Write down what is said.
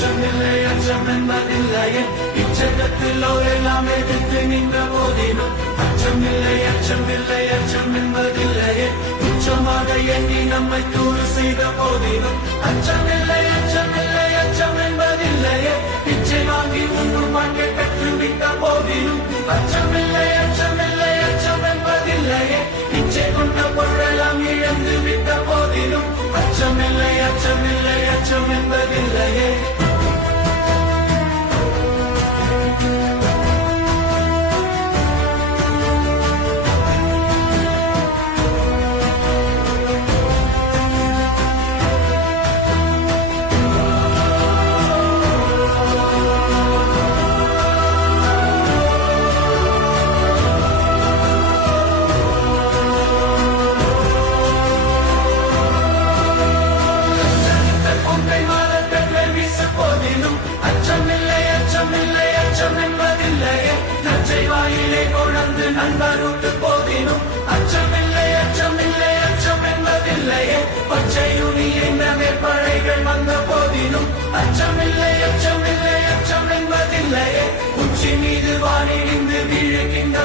அச்சமில்லை அச்சம் என்பதில்லையே இச்சகத்தில் ஓரெல்லாம் எதிர்த்து நின்ற போதினும் அச்சமில்லை அச்சமில்லை அச்சம் என்பதில்லையே உச்சமாக எண்ணி நம்மை தூறு செய்த போதினும் அச்சமில்லை அச்சமில்லை அச்சம் என்பதில்லையே பிச்சை வாங்கி உங்கள் பாட்டை பெற்று விட்ட போதிலும் அச்சமில்லை அச்சமில்லை அச்சம் என்பதில்லையே பிச்சை கொண்ட பொருளெல்லாம் இழந்து விட்ட போதிலும் அச்சமில்லை அச்சமில்லை அச்சம் என்பது கொழந்து நண்பருட்டு போதிலும் அச்சமில்லை அச்சமில்லை அச்சம் என்பதில்லையே பச்சை உனியை மேற்படைகள் வந்த போதினும் அச்சமில்லை அச்சமில்லை அச்சம் என்பதில்லையே உச்சி மீது வானிடிந்து வீழுகின்ற